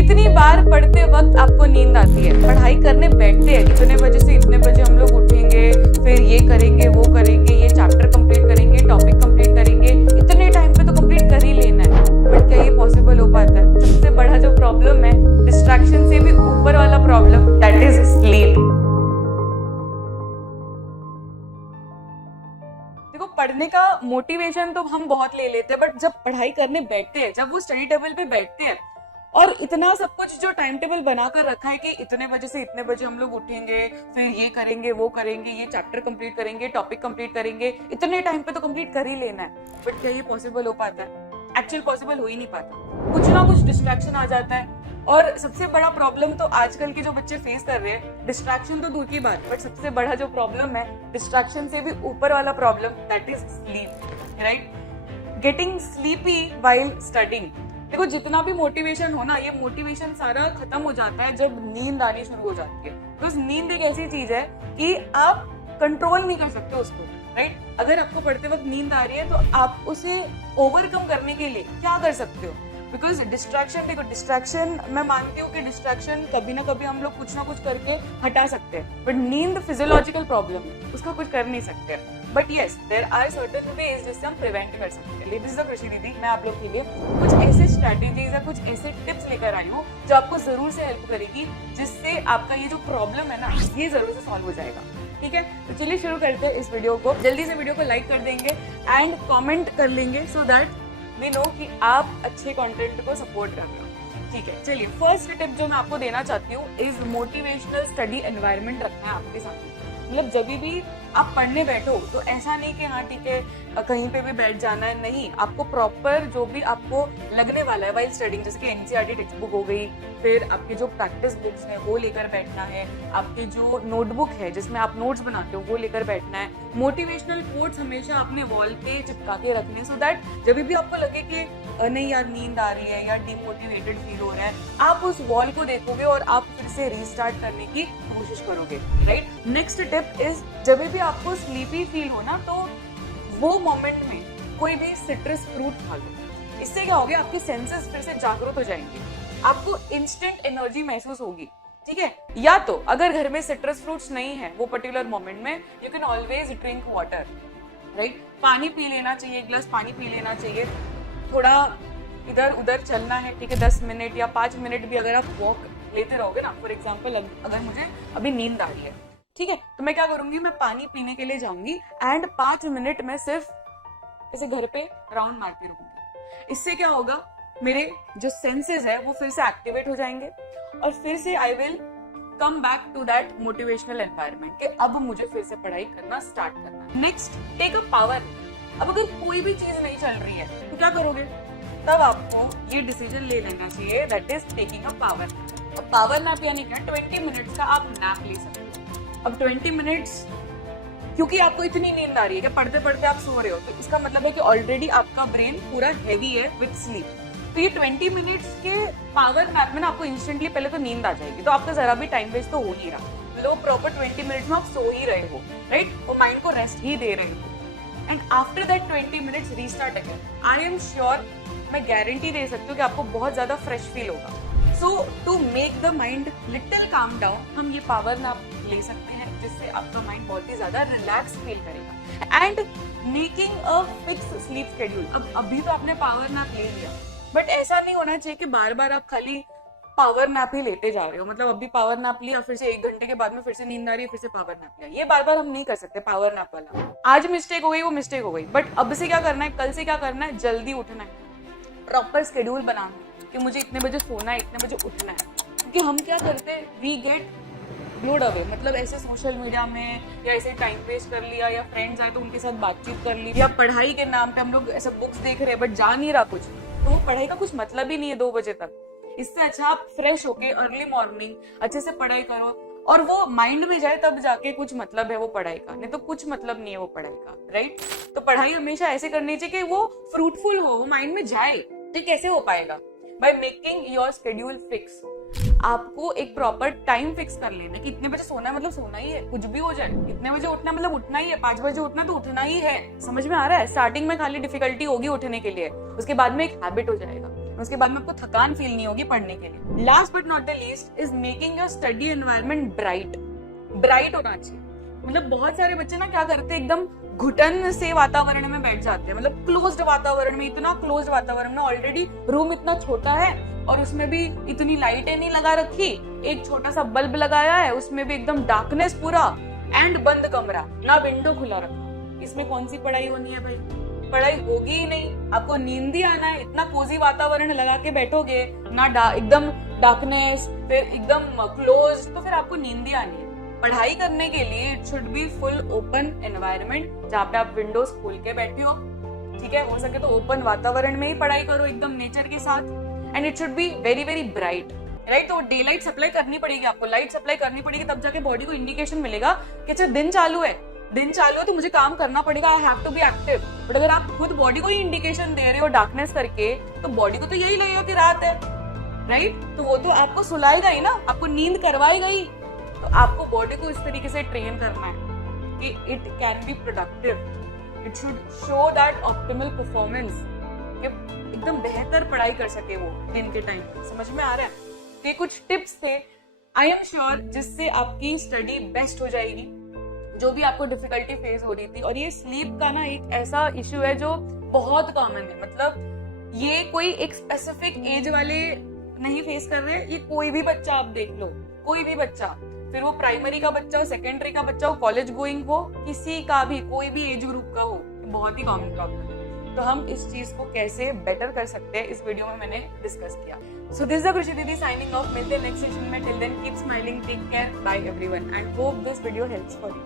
कितनी बार पढ़ते वक्त आपको नींद आती है? पढ़ाई करने बैठते हैं, इतने बजे से इतने बजे हम लोग उठेंगे, फिर ये करेंगे, वो करेंगे, ये चैप्टर कंप्लीट करेंगे, टॉपिक कंप्लीट करेंगे, इतने टाइम पे तो कंप्लीट कर ही लेना है। बट क्या ये पॉसिबल हो पाता है? सबसे बड़ा जो प्रॉब्लम है, डिस्ट्रैक्शन से भी ऊपर वाला प्रॉब्लम, दैट इज स्लीप। देखो, पढ़ने का मोटिवेशन तो हम बहुत ले लेते हैं, बट जब पढ़ाई करने बैठते हैं, जब वो स्टडी टेबल पे बैठते हैं और इतना सब कुछ जो टाइम टेबल बनाकर रखा है कि इतने बजे से इतने बजे हम लोग उठेंगे, फिर ये करेंगे, वो करेंगे, ये चैप्टर कंप्लीट करेंगे, टॉपिक कंप्लीट करेंगे, इतने टाइम पे तो कंप्लीट कर ही लेना है। बट क्या ये पॉसिबल हो पाता है? एक्चुअल पॉसिबल हो ही नहीं पाता। कुछ ना कुछ डिस्ट्रैक्शन आ जाता है। और सबसे बड़ा प्रॉब्लम तो आजकल के जो बच्चे फेस कर रहे हैं, डिस्ट्रैक्शन तो दूर की बात, बट सबसे बड़ा जो प्रॉब्लम है, डिस्ट्रैक्शन से भी ऊपर वाला problem, that is sleep, right? Getting sleepy while studying. देखो, जितना भी मोटिवेशन हो ना, ये मोटिवेशन सारा खत्म हो जाता है जब नींद आनी शुरू हो जाती है। बिकॉज नींद एक ऐसी चीज है कि आप कंट्रोल नहीं कर सकते उसको, राइट? अगर आपको पढ़ते वक्त नींद आ रही है तो आप उसे ओवरकम करने के लिए क्या कर सकते हो? बिकॉज डिस्ट्रैक्शन, देखो, डिस्ट्रैक्शन मैं मानती हूँ कि डिस्ट्रैक्शन कभी ना कभी हम लोग कुछ ना कुछ करके हटा सकते हैं, बट नींद फिजियोलॉजिकल प्रॉब्लम है, उसका कुछ कर नहीं सकते। But yes, there are certain ways जिससे हम प्रिवेंट कर सकते हैं। लेडीज कृषि दीदी, मैं आप लोग के लिए कुछ ऐसे स्ट्रैटेजीज या कुछ ऐसे टिप्स लेकर आई हूँ जो आपको जरूर से हेल्प करेगी, जिससे आपका ये जो प्रॉब्लम है ना, ये जरूर से सॉल्व हो जाएगा। ठीक है, तो चलिए शुरू करते हैं इस वीडियो को। जल्दी से वीडियो को लाइक कर देंगे एंड कमेंट कर लेंगे, सो दैट वी नो कि आप अच्छे कंटेंट को सपोर्ट कर रहे हो। ठीक है, चलिए, फर्स्ट टिप जो मैं आपको देना चाहती हूँ इज मोटिवेशनल स्टडी एनवायरनमेंट रखना है आपके सामने। मतलब जब भी आप पढ़ने बैठो तो ऐसा नहीं कि हाँ ठीक है कहीं पे भी बैठ जाना है, नहीं, आपको प्रॉपर जो भी आपको लगने वाला है वाइल स्टडिंग, जैसे कि एनसीईआरटी टेक्स्ट बुक हो गई, फिर आपके जो प्रैक्टिस बुक्स है वो लेकर बैठना है, आपकी जो नोटबुक है जिसमें आप नोट्स बनाते हो वो लेकर बैठना है, मोटिवेशनल कोट्स हमेशा अपने वॉल पे चिपका के रखने, सो दैट जब भी आपको लगे कि नहीं यार नींद आ रही है या डिमोटिवेटेड फील हो रहा है, आप उस वॉल को देखोगे और आप फिर से रीस्टार्ट करने की कोशिश करोगे, राइट? नेक्स्ट टिप इज, जब भी आपको स्लीपी फील हो ना, तो वो मोमेंट में कोई भी सिट्रस फ्रूट खा लो। इससे क्या होगा, आपके सेंसेस फिर से जागरूक हो जाएंगे, आपको इंस्टेंट एनर्जी महसूस होगी। ठीक है, या तो अगर घर में सिट्रस फ्रूट्स नहीं है वो पर्टिकुलर मोमेंट में, you can always drink water, right? पानी पी लेना चाहिए, एक गिलास पानी पी लेना चाहिए, थोड़ा इधर उधर चलना है, ठीक है, 10 मिनट या 5 मिनट भी अगर आप वॉक लेते रहोगे ना, फॉर एग्जाम्पल अगर मुझे अभी नींद आ रही है, ठीक है, तो मैं क्या करूंगी, मैं पानी पीने के लिए जाऊंगी एंड 5 मिनट में सिर्फ ऐसे घर पे राउंड मारती रहूंगी। इससे क्या होगा, मेरे जो सेंसेस है वो फिर से एक्टिवेट हो जाएंगे और फिर से I will come back to that motivational environment कि अब मुझे फिर से पढ़ाई करना स्टार्ट करना है। Next, take a power. अब अगर कोई भी चीज नहीं चल रही है तो क्या करोगे? तब आपको ये डिसीजन ले लेना चाहिए, that is taking a power nap. और पावर नैप यानी क्या? 20 मिनट्स का आप नैप ले सकते हो। अब 20 मिनट्स, क्योंकि आपको इतनी नींद आ रही है कि पढ़ते पढ़ते आप सो रहे हो, तो इसका मतलब है कि ऑलरेडी आपका ब्रेन पूरा हैवी है विद स्लीप। तो ये 20 मिनट्स के पावर नैप में ना आपको इंस्टेंटली पहले तो नींद आ जाएगी, तो आपका जरा भी टाइम वेस्ट तो हो नहीं रहा। लो प्रॉपर 20 मिनट्स में आप सो ही रहे हो, राइट? वो माइंड को रेस्ट ही दे रहे हो। And after that 20 minutes restart again. I am sure, मैं गारंटी दे सकती हूँ कि आपको बहुत ज्यादा फ्रेश फील होगा। So to make the mind little calm down, हम ये पावर नैप ले सकते हैं, जिससे आपका माइंड बहुत ही ज्यादा रिलैक्स फील करेगा। And making a fix sleep schedule. अब अभी तो आपने पावर नैप ले लिया, बट ऐसा नहीं होना चाहिए कि बार बार आप खाली पावर नैप ही लेते जा रहे हो। मतलब अभी पावर नैप लिया, फिर से 1 घंटे के बाद में फिर से नींद आ रही है, फिर से पावर नैप लिया। ये बार बार हम नहीं कर सकते पावर नैप वाला। आज मिस्टेक हो गई, वो मिस्टेक हो गई, बट अब से क्या करना है, कल से क्या करना है, जल्दी उठना है, प्रॉपर शेड्यूल बनाना कि मुझे इतने बजे सोना है, इतने बजे उठना है। क्योंकि हम क्या करते हैं, वी गेट ब्लोड अवे, मतलब ऐसे सोशल मीडिया में या ऐसे टाइम वेस्ट कर लिया, या फ्रेंड्स आए तो उनके साथ बातचीत कर ली, या पढ़ाई के नाम पे हम लोग ऐसे बुक्स देख रहे हैं बट जा नहीं रहा कुछ, तो वो पढ़ाई का कुछ मतलब ही नहीं है 2 बजे तक। इससे अच्छा आप फ्रेश होके अर्ली मॉर्निंग अच्छे से पढ़ाई करो और वो माइंड में जाए, तब जाके कुछ मतलब है वो पढ़ाई का, नहीं तो कुछ मतलब नहीं है वो पढ़ाई का, राइट? तो पढ़ाई हमेशा ऐसे करनी चाहिए कि वो फ्रूटफुल हो, वो माइंड में जाए। तो कैसे हो पाएगा? By making your schedule fix. आपको एक प्रॉपर टाइम फिक्स कर लेना कि इतने बजे सोना है, मतलब सोना ही है, कुछ भी हो जाए। इतने बजे उठना मतलब उठना ही है, 5 बजे उठना तो उठना ही है। समझ में आ रहा है? स्टार्टिंग में खाली डिफिकल्टी होगी उठने के लिए, उसके बाद में एक हैबिट हो जाएगा। उसके बाद में आपको थकान फील नहीं होगी पढ़ने के लिए। Last but not the least is making your study environment bright होना चाहिए। मतलब बहुत सारे बच्चे ना क्या करते हैं, एकदम घुटन से वातावरण में बैठ जाते हैं, मतलब क्लोज्ड वातावरण में, इतना क्लोज्ड वातावरण में, ऑलरेडी रूम इतना छोटा है और उसमें भी इतनी लाइटें नहीं लगा रखी, एक छोटा सा बल्ब लगाया है, उसमें भी एकदम डार्कनेस पूरा, एंड बंद कमरा, ना विंडो खुला रखा। इसमें कौन सी पढ़ाई होनी है भाई? पढ़ाई होगी ही नहीं, आपको नींद ही आना है। इतना कोजी वातावरण लगा के बैठोगे ना, एकदम डार्कनेस, फिर एकदम क्लोज, तो फिर आपको नींद ही आनी है। पढ़ाई करने के लिए it should be full open environment, जहाँ पे आप विंडोज खोल के बैठे हो, ठीक है, हो सके तो ओपन वातावरण में ही पढ़ाई करो, एकदम नेचर के साथ, and it should be very very bright, right. तो डे लाइट सप्लाई करनी पड़ेगी आपको, लाइट सप्लाई करनी पड़ेगी, तब जाके बॉडी को इंडिकेशन मिलेगा कि अच्छा दिन चालू है तो मुझे काम करना पड़ेगा, I have to be active. But अगर आप खुद बॉडी को ही इंडिकेशन दे रहे हो डार्कनेस करके, तो बॉडी को तो यही लगेगा कि रात है, राइट। तो वो तो आपको सुलाएगा ही ना, आपको नींद करवाएगा ही। तो आपको बॉडी को इस तरीके से ट्रेन करना है कि it can be productive, it should show that optimal performance, कि एकदम बेहतर पढ़ाई कर सके वो दिन के टाइम। समझ में आ रहा है? ये कुछ टिप्स थे, आई एम श्योर जिससे आपकी स्टडी बेस्ट हो जाएगी, जो भी आपको डिफिकल्टी फेस हो रही थी। और ये स्लीप का ना एक ऐसा इश्यू है जो बहुत कॉमन है, मतलब ये कोई एक स्पेसिफिक एज वाले नहीं फेस कर रहे, ये कोई भी बच्चा आप देख लो, कोई भी बच्चा, फिर वो प्राइमरी का बच्चा हो, सेकेंडरी का बच्चा हो, कॉलेज गोइंग हो, किसी का भी, कोई भी एज ग्रुप का हो, बहुत ही कॉमन प्रॉब्लम है। तो हम इस चीज को कैसे बेटर कर सकते हैं इस वीडियो में मैंने डिस्कस किया। सो दिस इज कृषि दीदी साइनिंग ऑफ। मिलते हैं नेक्स्ट सेशन में। Till then keep smiling, take care, bye everyone, and hope this video helps for you.